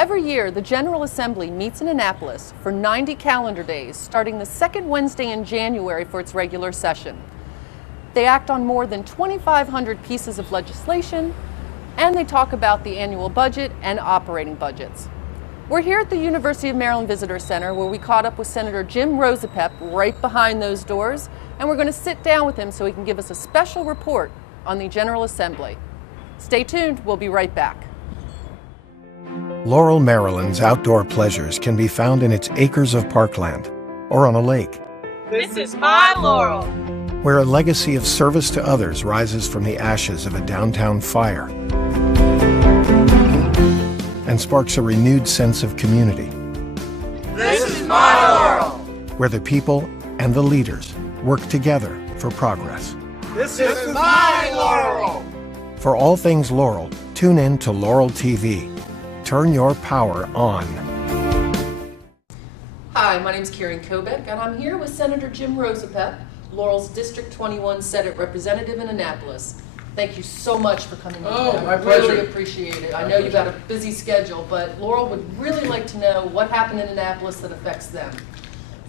Every year, the General Assembly meets in Annapolis for 90 calendar days, starting the second Wednesday in January for its regular session. They act on more than 2,500 pieces of legislation, and they talk about the annual budget and operating budgets. We're here at the University of Maryland Visitor Center, where we caught up with Senator Jim Rosapepe right behind those doors, and we're going to sit down with him so he can give us a special report on the General Assembly. Stay tuned, we'll be right back. Laurel, Maryland's outdoor pleasures can be found in its acres of parkland or on a lake, This is my Laurel. where a legacy of service to others rises from the ashes of a downtown fire and sparks a renewed sense of community, This is my Laurel. where the people and the leaders work together for progress. This is my Laurel. For all things Laurel, tune in to Laurel TV. Turn your power on. Hi, my name is Karen Kobeck, and I'm here with Senator Jim Rosapepe, Laurel's District 21 Senate Representative in Annapolis. Thank you so much for coming in. Oh, my I pleasure. really appreciate it. I know you've got a busy schedule, but Laurel would really like to know what happened in Annapolis that affects them.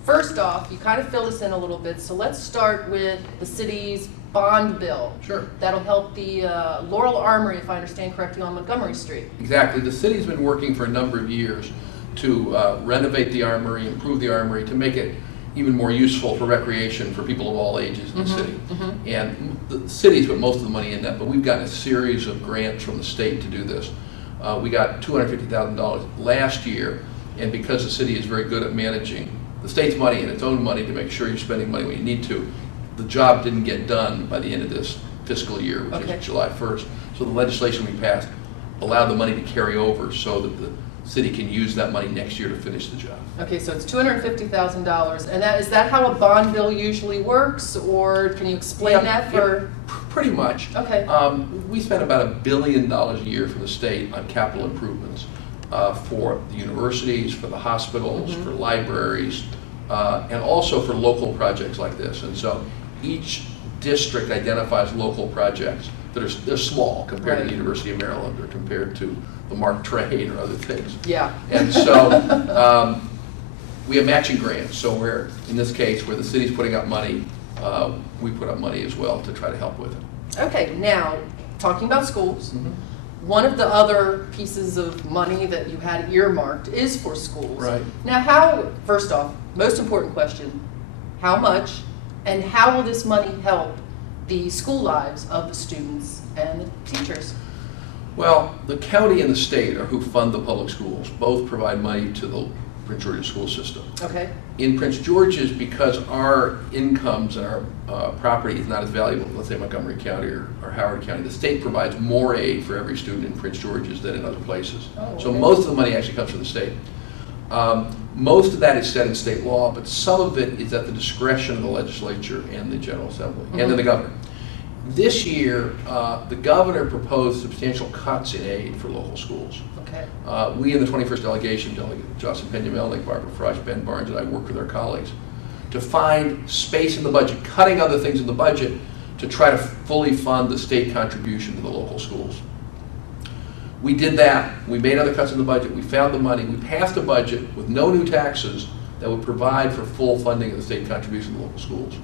First off, you kind of filled us in a little bit, so let's start with the city's bond bill. Sure. That'll help the Laurel Armory, if I understand correctly, on Montgomery Street. Exactly. The city's been working for a number of years to renovate the armory, improve the armory, to make it even more useful for recreation for people of all ages in the city. And the city's put most of the money in that, but we've gotten a series of grants from the state to do this. We got $250,000 last year, and because the city is very good at managing the state's money and its own money to make sure you're spending money when you need to, the job didn't get done by the end of this fiscal year, which is July 1st. So the legislation we passed allowed the money to carry over so that the city can use that money next year to finish the job. Okay, so it's $250,000, and is that how a bond bill usually works, or can you explain that for? Pretty much. Okay. We spend about $1 billion a year from the state on capital improvements for the universities, for the hospitals, for libraries, and also for local projects like this. And so each district identifies local projects that they're small compared to the University of Maryland or compared to the Mark Twain or other things. Yeah. And so we have matching grants. So we're, in this case, where the city's putting up money, we put up money as well to try to help with it. Okay, now, talking about schools, one of the other pieces of money that you had earmarked is for schools. Right. Now, first off, most important question, how much and how will this money help the school lives of the students and the teachers? Well, the county and the state are who fund the public schools. Both provide money to the Prince George's school system. Okay. In Prince George's, because our incomes and our property is not as valuable, let's say Montgomery County or Howard County, the state provides more aid for every student in Prince George's than in other places. Oh, so okay. most of the money actually comes from the state. Most of that is set in state law, but some of it is at the discretion of the legislature and the General Assembly, and then the governor. This year, the governor proposed substantial cuts in aid for local schools. Okay. We in the 21st delegation, Delegate Jocelyn Pena-Melnick, Barbara Frosch, Ben Barnes, and I worked with our colleagues to find space in the budget, cutting other things in the budget to try to fully fund the state contribution to the local schools. We did that. We made other cuts in the budget. We found the money. We passed a budget with no new taxes that would provide for full funding of the state contribution to local schools.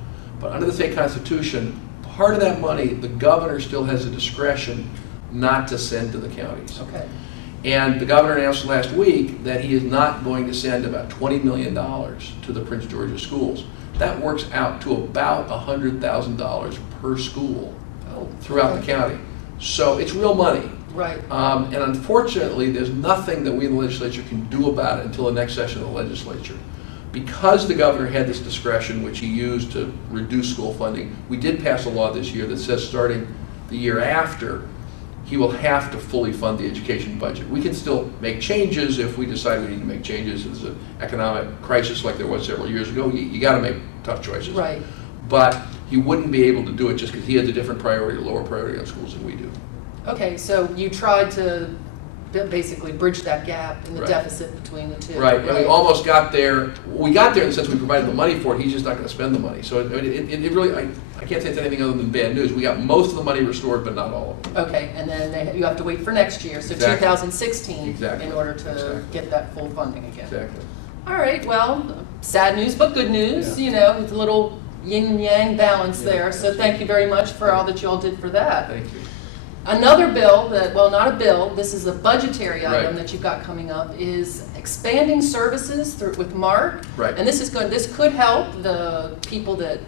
But under the state constitution, part of that money, the governor still has the discretion not to send to the counties. Okay. And the governor announced last week that he is not going to send about $20 million to the Prince George's schools. That works out to about $100,000 per school throughout the county. So it's real money. Right. And unfortunately, there's nothing that we in the legislature can do about it until the next session of the legislature. Because the governor had this discretion, which he used to reduce school funding, we did pass a law this year that says starting the year after, he will have to fully fund the education budget. We can still make changes if we decide we need to make changes. If there's an economic crisis like there was several years ago, you got to make tough choices. Right. But he wouldn't be able to do it just because he has a different priority, a lower priority on schools than we do. Okay, so you tried to basically bridge that gap in the Right. deficit between the two. Right, and we almost got there. We got there in the sense we provided the money for it. He's just not going to spend the money. So it really, I can't say it's anything other than bad news. We got most of the money restored, but not all of it. Okay, and then you have to wait for next year, so Exactly. 2016, Exactly. in order to Exactly. get that full funding again. Exactly. All right, well, sad news, but good news, Yeah. you know, with a little yin and yang balance Yeah, there. So absolutely. thank you very much for all that you all did for that. Thank you. Another bill that, well, not a bill, this is a budgetary item Right. that you've got coming up, is expanding services with Mark. Right. And this could help the people that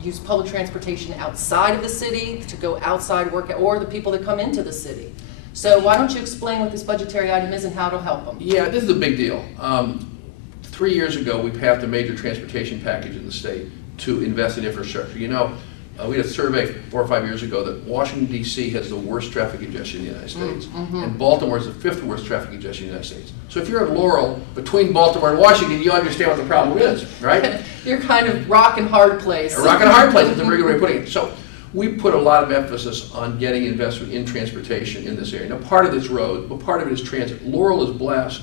use public transportation outside of the city to go outside work, or the people that come into the city. So why don't you explain what this budgetary item is and how it'll help them? Yeah, this is a big deal. 3 years ago, we passed a major transportation package in the state to invest in infrastructure. You know, we had a survey 4 or 5 years ago that Washington, D.C. has the worst traffic congestion in the United States, and Baltimore is the 5th worst traffic congestion in the United States. So if you're in Laurel, between Baltimore and Washington, you understand what the problem is, right? You're kind of rock and hard place. A rock and a hard place is a very good way of putting it. So we put a lot of emphasis on getting investment in transportation in this area. Now, part of it's road, but part of it is transit. Laurel is blessed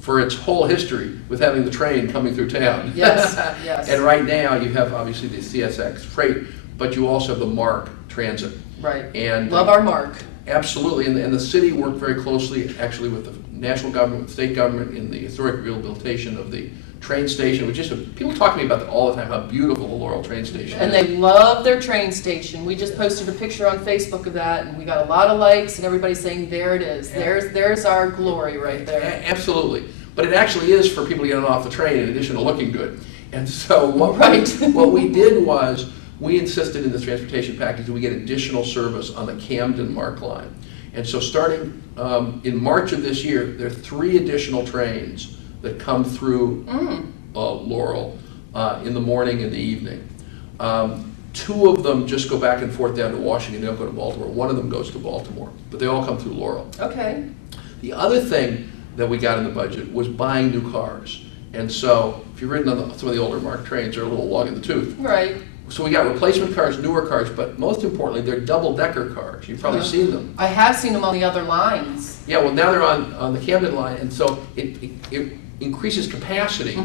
for its whole history with having the train coming through town. Yes, yes. And right now, you have obviously the CSX freight, but you also have the MARC transit. Right. And Love our Mark. absolutely, and the city worked very closely, actually, with the national government, with state government, in the historic rehabilitation of the train station. Which people talk to me about that all the time, how beautiful the Laurel train station And is. they love their train station. We just posted a picture on Facebook of that, and we got a lot of likes, and everybody's saying, there it is. There's our glory right there. Absolutely, but it actually is for people getting off the train in addition to looking good. And so what we did was, we insisted in this transportation package that we get additional service on the Camden MARC line. And so starting in March of this year, there are 3 additional trains that come through Laurel in the morning and the evening. 2 of them just go back and forth down to Washington, they don't go to Baltimore. 1 of them goes to Baltimore, but they all come through Laurel. Okay. The other thing that we got in the budget was buying new cars. And so if you've ridden on some of the older MARC trains, they're a little long in the tooth. Right. So we got replacement cars, newer cars, but most importantly, they're double-decker cars. You've probably seen them. I have seen them on the other lines. Yeah, well, now they're on the Camden line, and so it increases capacity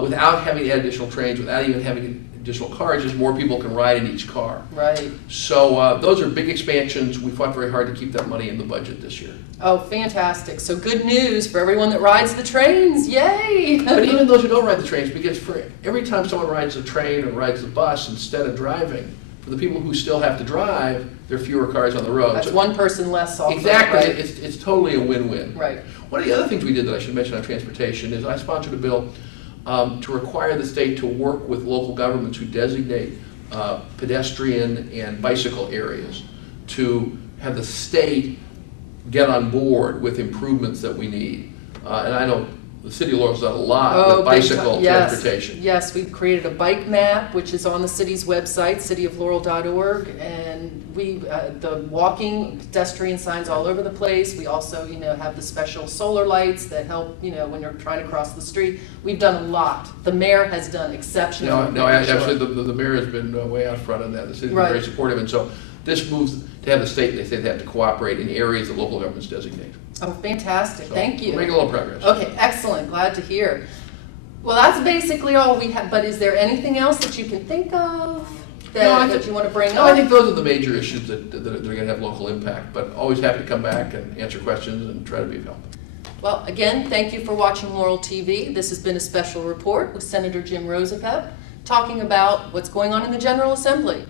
without having to add additional trains, without even having additional cars, just more people can ride in each car. Right. So those are big expansions. We fought very hard to keep that money in the budget this year. Oh, fantastic. So good news for everyone that rides the trains. Yay! But even those who don't ride the trains, because for every time someone rides the train or rides the bus instead of driving, for the people who still have to drive, there are fewer cars on the road. That's So- one person less off. Exactly, Right. it's totally a win-win. Right. One of the other things we did that I should mention on transportation is I sponsored a bill to require the state to work with local governments who designate pedestrian and bicycle areas to have the state get on board with improvements that we need. And I know the city of Laurel's done a lot with big bicycle time. Yes. transportation. Yes, we've created a bike map, which is on the city's website, cityoflaurel.org, and we, the walking pedestrian signs all over the place. We also, have the special solar lights that help, when you're trying to cross the street. We've done a lot. The mayor has done exceptionally. No, actually, the mayor has been way out front on that. The city's been very supportive, and so this moves to have the state, they say they have to cooperate in areas that local governments designate. Oh, fantastic. So Thank you. we're making a little progress. Okay, excellent. Glad to hear. Well, that's basically all we have, but is there anything else that you can think of that you want to bring up? No, I think those are the major issues that are going to have local impact, but always happy to come back and answer questions and try to be of help. Well, again, thank you for watching Laurel TV. This has been a special report with Senator Jim Rosapepe talking about what's going on in the General Assembly.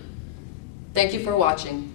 Thank you for watching.